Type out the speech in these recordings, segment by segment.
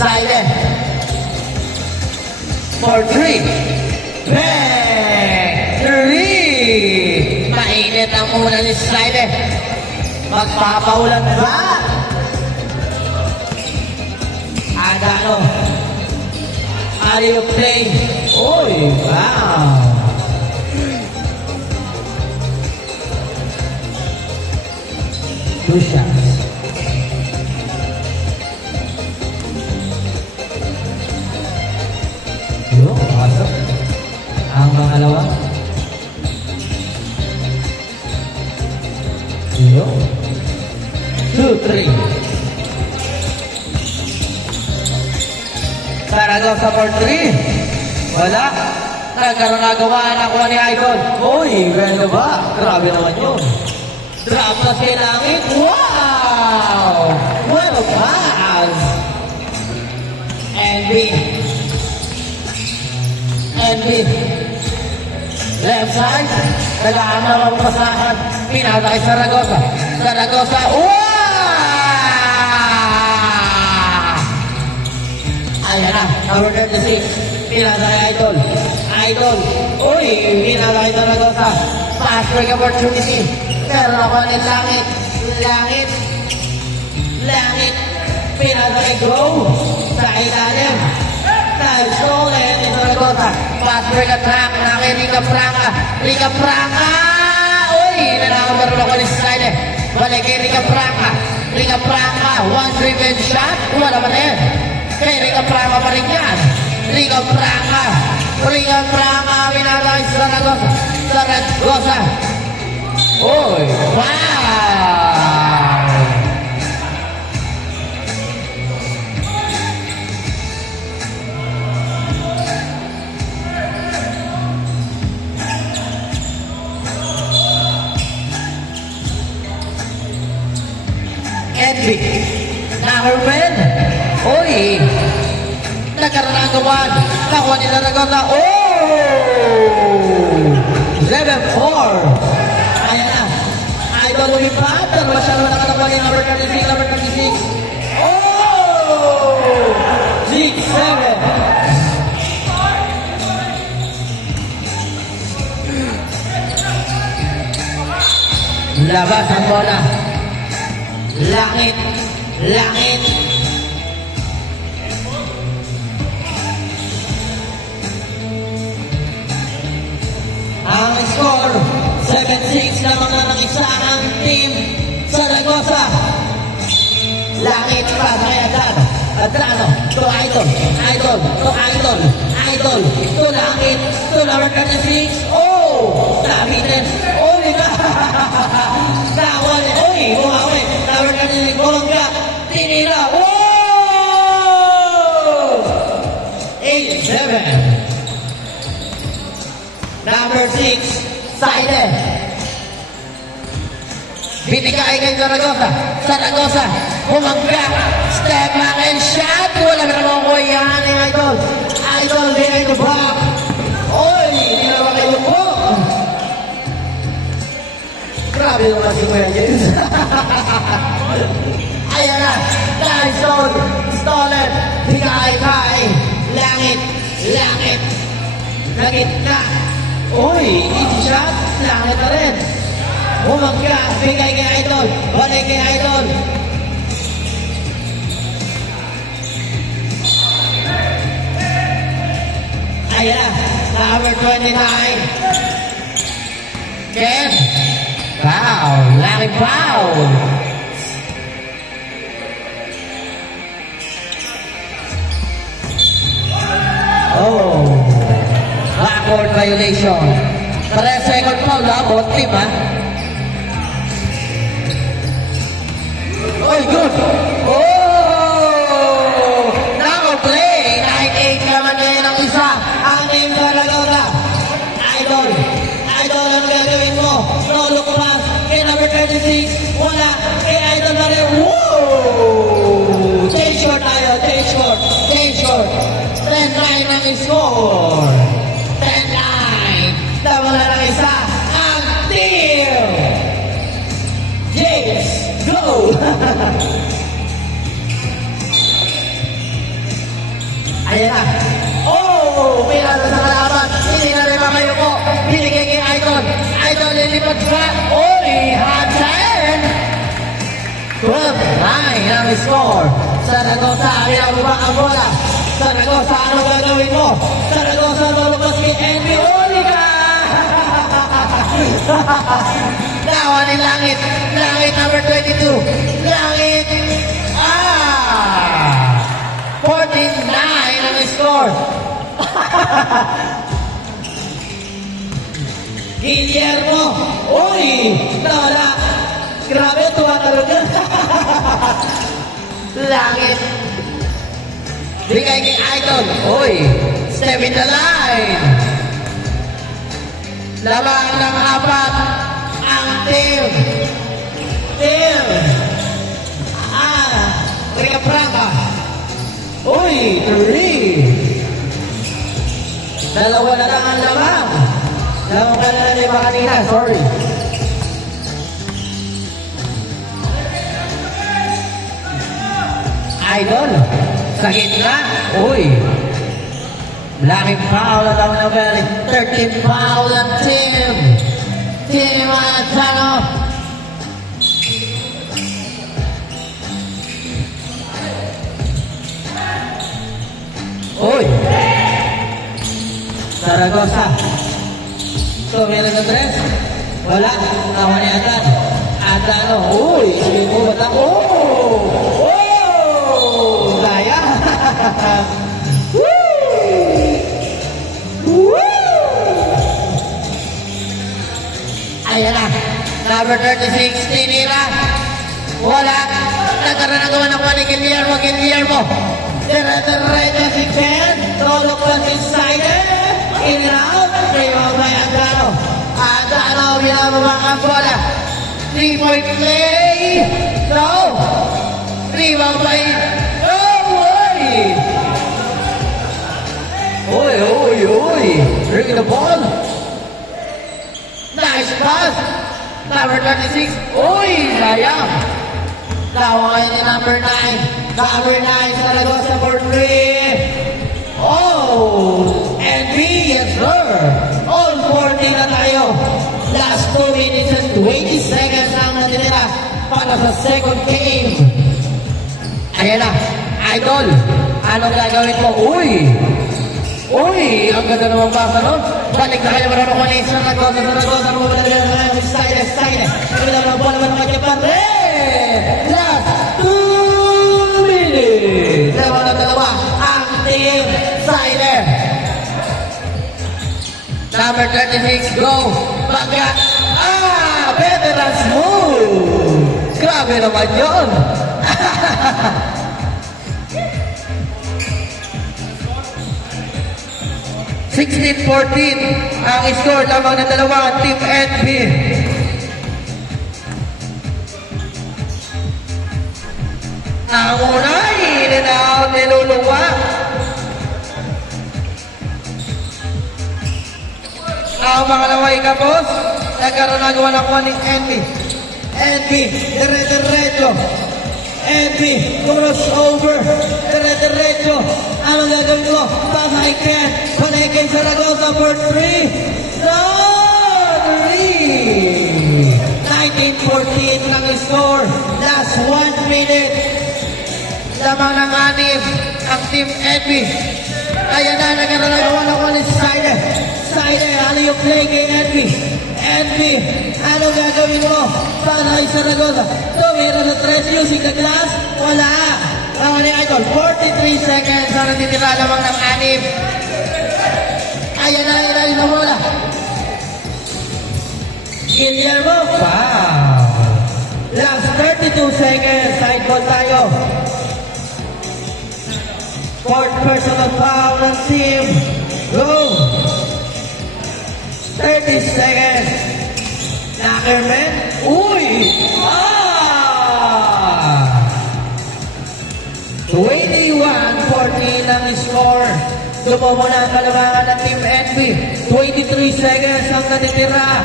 Silent. For 3. Victory! Mainit ang una ni Silent. Magpapaulan ba? Agano. Are you playing? Oy, wow! Two shots. Yo, awesome. Ang pangalawa. Yo. 2, 3. Zaragoza for 3. Wala. Nagkaroon na gawa na kuha ni Idol. Uy, ganda ba? Grabe naman yun. Drop na si Langit. Wow! What a pass! NB. Left side. Nagaan na ang pasahan. Pinata kay Zaragoza. Zaragoza. Wow! Ayan na. Number 36. Pinata kay Idol. Idol. Uy! Pinata kay Zaragoza. Pass break opportunity. Pero ako ni Langit. Langit. Pinata kay Go. Sa ilalim. Time stolen ni Zaragoza. Pass break attack na kay Rica Franca. Rica Franca! Uy! Nanakabar ako ni Silent. Balik kay Rica Franca. Rica Franca. One revenge shot. Wala ba na yan? Kay Rica Franca pa rin yan. Rica Franca. Pinata kay Zaragoza. Zaragoza. Uy! Wow! Edric. Naherman. Uy! Nagkaroon ang gawan. Nakuha ni Zaragoza. Oh! 11-4. Ayan na. Idol umipat. Pero masyado nakatakuha ni number 36. Number 36. Oh! 6-7. Labas ang bola. Langit. Ang score, 7-6 lamang na ng isa ang team Zaragoza. Langit pa sa Adan. Adrano, to Idol. To Langit, to number 36. Oh! Nabitin. Oh, diba? Nakawali. Uy, bumawi. Number 36, bumangga. Tinira. Oh! 8-7. Number 6, Silent. Binigay kay Zaragoza. Bumangga. Step back and shot. Wala na naman ko yan ni Idol. Idol, behind the back. Uy, hindi na ba kayo po? Grabe naman kasi Kuya James. Ayan na. Time zone. Stolen. Bigay kay Langit. Langit na. Uy, easy shot. Langit na rin. Bumangga. Bigay kay Idol. Balik kay Idol. Ayan na. Number 29. Ken. Foul. Langit foul. Oh. Backward violation. 3 second foul ha. Both team ha. Oh, good. Oh. Now play. 9-8 naman ngayon ang isa. Ang team Zaragoza. Idol, ang gagawin mo. No look pass. Kay number 36. Wala. Kay Idol na rin. Woo! Change short tayo. Change short. 10-9 ang score. 10-9. Nawala ng isa. Ang team James. Go! lilipad sa hot 10. 12-9 ang score. Saragosa, binababa ang bola. Saragosa, ano gagawin mo? Saragosa, malabas kay Envy. Oliga! Lawan ni Langit. Langit number 22. Langit. 49 ang score. Guillermo. Uy! Tara! Grabe, tuwa talaga. Langit. Bigay kay Idol. Uy! Step in the line. Labang ng apat ang team. Rica Pranga. Uy! 3. Dalawa na lang ang labang. Labang ka na lang iba kanina. Sorry. Idol. Sa gitna. Uy! Laking foul at ang nabali. 13 foul ang team. Team Manatano. Uy! Saragosa. So, may nag-address? Wala. Nawa ni Adan. Adano. Uy! Sabi mo ba ako? Oh! Daya! Ayan na. Number 36, tinira. Wala. Nagkaroon ng gawa ng ni Guillermo. Dire-diretso si Ken. Tulog pa si Saide. In and out. Rebound by Adano. Adano, binababang ang bola. 3-point play. No. Rebound by... Uy. Bring the ball. Nice pass. Number 36. Uy, sayang. Tawa ni number 9. Number 9, Saragosa for 3. Oh, and yes sir. All 40 na tayo. Last 2 minutes and 20 seconds lang natitira para sa second game. Ayan na, Idol. Anong gagawin mo? Uy, ang ganda naman basa nun. Balik na kayo marunong ko ni Saragosa. Rumabala na lang. Side. Kami na bola naman ng kanyang pare. Last 2 minutes. Dalawa. Ang team Side. Number 36, go. Baga. Veterans move. Grabe naman yun. 16-14 ang score lamang ng dalawa Team NB. Ang unay in-and-out niluluwa. Ang mga naway kapos nagkaroon ng gawa ng kuha ni NB. NB, dire-diretso. NB, crossover. Dire-diretso. Ano gagawin mo? Pasa kay Ken. Panay kay Saragosa for 3. No! 3! 19-14 ang score. Last 1 minute. Lamang ng anim ang Team NB. Ayan na, nagkaroon ng kuha ni Side. Ano yung play kay NB? NB, ano gagawin mo? Para kay Saragosa. Tumira sa 3 using the glass. Wala. Ang ni Idol, 43 seconds ang natitira lamang ng anim. Ayan na yung bola. Guillermo, wow. Last 32 seconds, side ball tayo. Fourth personal foul ng team. Go! 30 seconds. Knockerman. Uy! 21-14 ang score. Lumobo na ang kalamangan ng Team NB. 23 seconds ang natitira.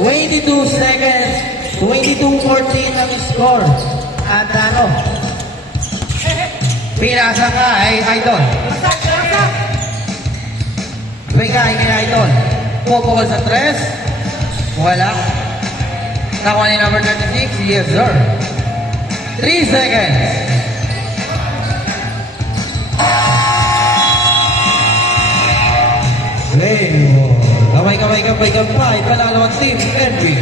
22 seconds. 22-14 ang score. At ano? Pinasa ka ay Idol. Bigay ni Idol. Pupukol sa 3. Wala. Nakuha ni number 36. Yes, sir. 3 seconds. Play. Kamay-kamay-kamay-kamay. Panalo ang team Envy.